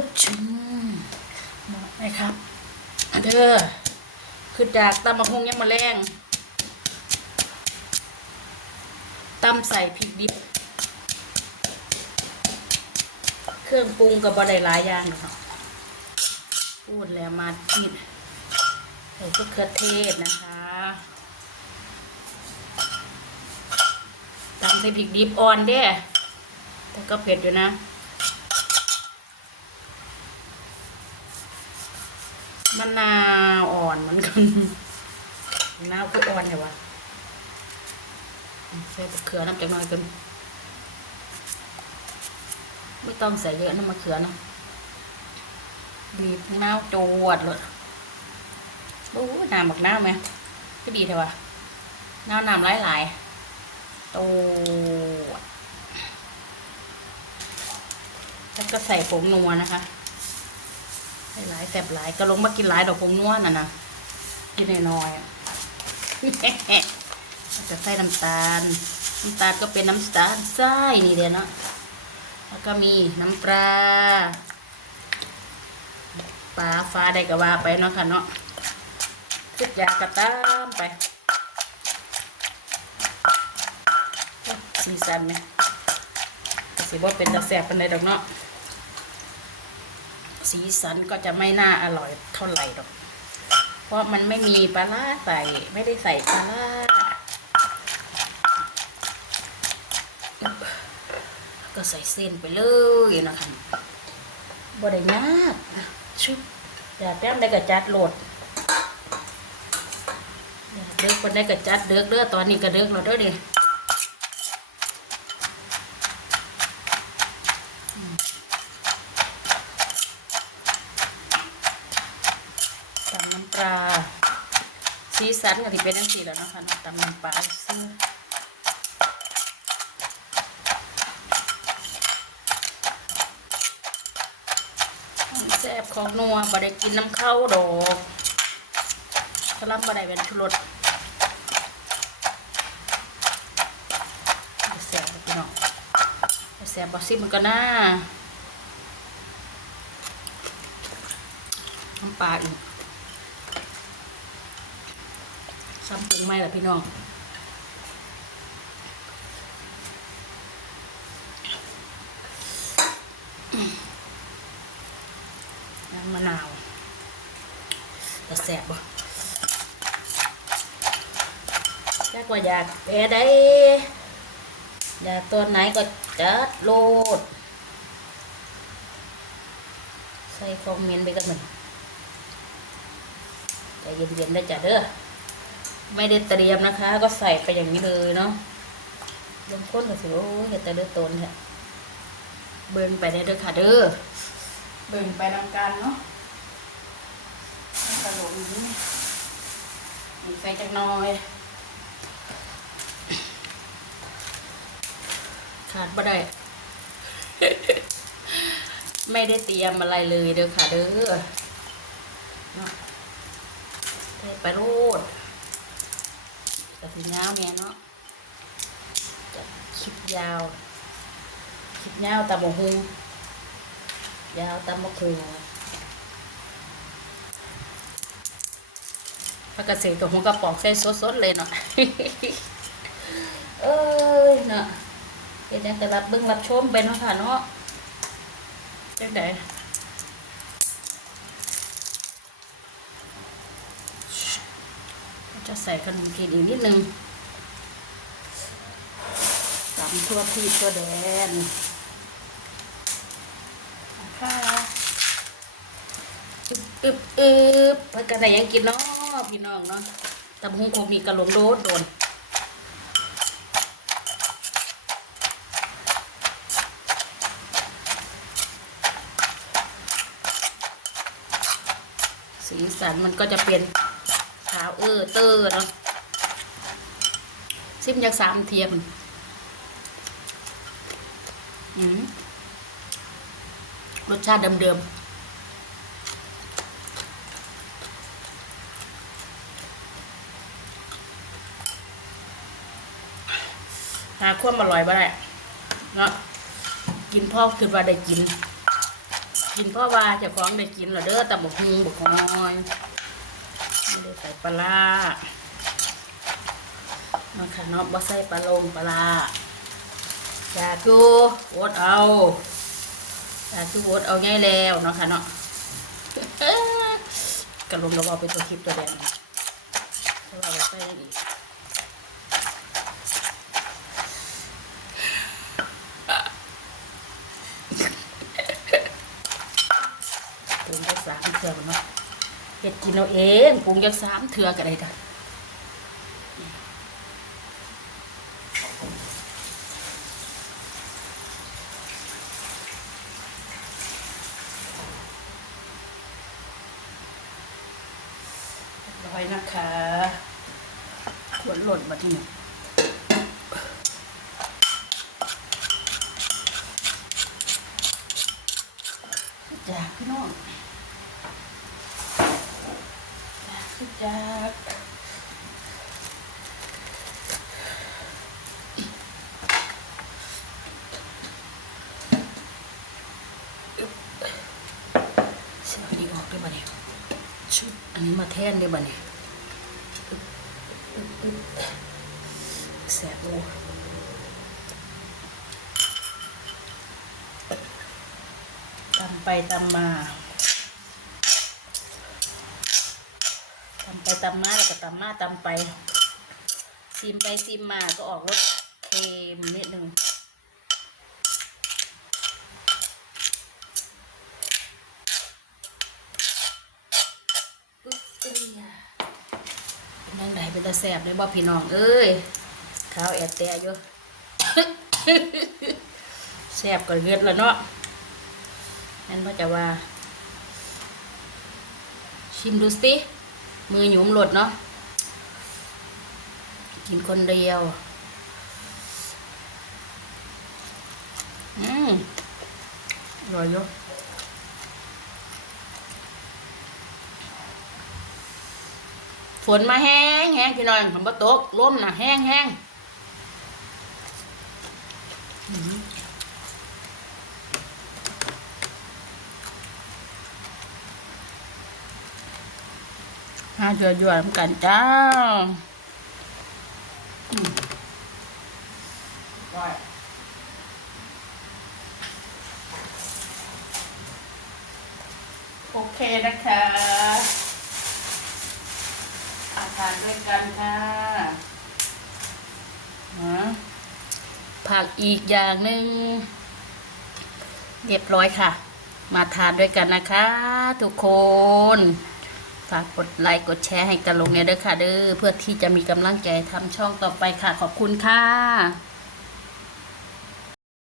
ก็ชิมนะครับเด้อคือจากตำมะฮงยังมาแรงตำใส่พริกดิบ เครื่องปรุงกับบะหลายอย่างนะครับพูดแล้วมาทิดใส่มะเขือเทศนะคะตำใส่พริกดิบอ่อนเด้แต่ก็เผ็ดอยู่นะ มะนาวอ่อนเหมือนกันมะนาวคืออ่อนเหรอวะใส่มะเขือน้ำจากหน้อยกันไม่ต้องใส่เยอะน้ำมะเขือนะบีบมะนาวจวดเลยโอ้น้ำบักน้ำไหมก็ดีเถอะวะน้ำน้ำหลายๆตัวแล้วก็ใส่ผงนัวนะคะ ให้หลายแสบหลายก็ลงมากินหลายดอกพงนวลน่ะนะกินน้อยๆอะจะใส่น้ำตาลน้ำตาลก็เป็นน้ำตาลทรายนี่เดียวเนาะแล้วก็มีน้ำปลาปลาฟ้าได้ก็ว่าไปเนาะค่ะเนาะทุกอย่างก็ตามไปสีสันไหมสิบ่เป็นตะแสบเป็นไรดอกเนาะ สีสันก็จะไม่น่าอร่อยเท่าไหร่หรอก เพราะมันไม่มีปลาร้าใส่ ไม่ได้ใส่ปลาร้าก็ใส่เส้นไปเลยนะคะบได้ยากชุบอย่าแป้มได้กับจัดโหลดอยากเด็กคนได้กับจัดเด็กเด้อตอนนี้ก็เด็กเราเด้อดิตำน้ำ ปลาสีสันก็ที่เป็นนั่นสิแล้วนะคะตำน้ำปลาซื้อของแซ่บของนัวบ่ได้กินน้ำเข้าดอกกระลำบ่ได้เป็นชุรสแซ่บพี่น้องแซ่บบ่ซิมันก็น่าน้ำปลาอีก ซ้ำปรุงไม่ละพี่น้องน้ำมะนาวจะแสบบ่แจ้กว่าอยากแพ้ได้อยากตัวไหนก็จัดโลด ใส่คอมเมนต์ไปกันหนึ่งใจเย็นๆได้จ้ะเด้อ ไม่ได้เตรียมนะคะ ก็ใส่ไปอย่างนี้เลยเนาะลงข้นก็สิโอ้ยอย่าแต่เลือดตนเนี่ยเบิ่งไปได้เด้อค่ะเด้อเบิ่งไปนำกันเนาะกระโหลกนี้มีไฟจักหน้อยขาดบ่ได้ไม่ได้เตรียมอะไรเลยเด้อค่ะเด้อเนาะเทไปโรด แต่ถึงยาวเนี่ยเนาะจะคลิปยาว คลิปยาวตามบกฮุงยาวตามบกฮุงพระเกษตรกับหัวกระป๋องใส่สดๆเลยเนาะเอ้ยเนาะเดี๋ยวจะรับเบิ่งรับชมไปเนาะค่ะเนาะจังได จะใส่ขนมจีนอีกนิดนึงตำทั่วที่ทั่วแดนค่ะอึบอึบอึบเพื่อนกันไหนยังกินเนาะพี่น้องเนาะตำหุ้งคงมีกระหลงโดดโดนสีสันมันก็จะเป็นาวเออเตอร์เนาะซิมจากสามเทียมอืมรสชาติเดิมๆหาความอร่อยบ่ได้เนาะกินพ่อคือว่าได้กิน กินพราะว่าเจ้าของได้กินเหรอเด้อแต่บกฮุงบกฮอย ไม่ได้ใส่ปลาร้ามาค่ะเนาะบ่ใส่ปลาลงปลาร้ากจูโอดเอาอยากจูโอดเอาง่ายแล้วเนาะค่ะเนาะกระลงกระบอกเป็นตัวคลิปตัวแดงแล้วเราไปอีกปรุงยักสามเถื่อกันเนาะ เห็ดกินเอาเองปรุงยักสามเถื่อกันเลยกันร้อยนะคะขวนหล่นมาที่นี่จากพี่น้อง จากเสียดีออกได้บ่เนี่ยชุดอันนี้มาแทนได้บ่เนี่ยอึ๊บอึ๊บอึ๊บแสบโอ้ตำไปตำมา ตำ ไปตำมาแล้วก็ตำมาตำไปซิมไปซิมมาก็ออกรสเค็มนิดนึงนยังไงเป็นตาแสบเลยบ่พี่น้องเอ้ยข้าวแอดแต่อยู่แสบก็เลือดแล้วเนาะนั่นพ่อจะว่า ชิมดูสิ มือหยุมหลดเนาะกินคนเดียว อืมอร่อยอยู่ฝนมาแห้งแห้งพี่น้อยคำว่าตกลมนะแห้งแห้ง ห้าจือยวๆน้ำกันจ้าโอเคนะคะอาทานด้วยกันค่ะนะผักอีกอย่างหนึ่งเรียบร้อยค่ะ มาทานด้วยกันนะคะ ทุกคน ฝากกดไลค์กดแชร์ให้กันลงเนี่ยเด้อค่ะเด้อเพื่อที่จะมีกำลังใจทำช่องต่อไปค่ะ ขอบคุณค่ะ